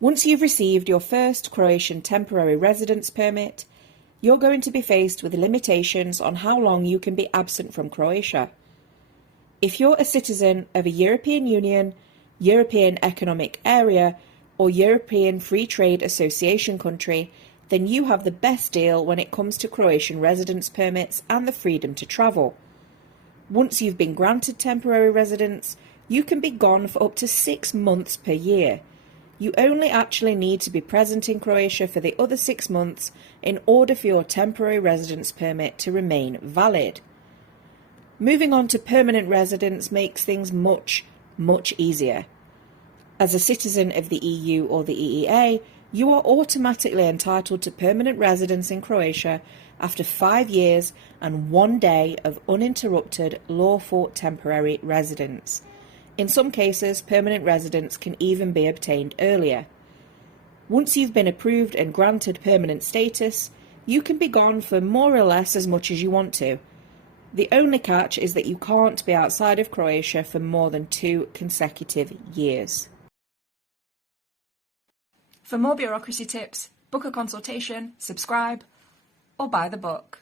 Once you've received your first Croatian temporary residence permit, you're going to be faced with limitations on how long you can be absent from Croatia. If you're a citizen of a European Union, European Economic Area, or European Free Trade Association country, then you have the best deal when it comes to Croatian residence permits and the freedom to travel. Once you've been granted temporary residence, you can be gone for up to 6 months per year. You only actually need to be present in Croatia for the other 6 months in order for your temporary residence permit to remain valid. Moving on to permanent residence makes things much easier. As a citizen of the EU or the EEA, you are automatically entitled to permanent residence in Croatia after 5 years and 1 day of uninterrupted lawful temporary residence. In some cases, permanent residence can even be obtained earlier. Once you've been approved and granted permanent status, you can be gone for more or less as much as you want to. The only catch is that you can't be outside of Croatia for more than 2 consecutive years. For more bureaucracy tips, book a consultation, subscribe, or buy the book.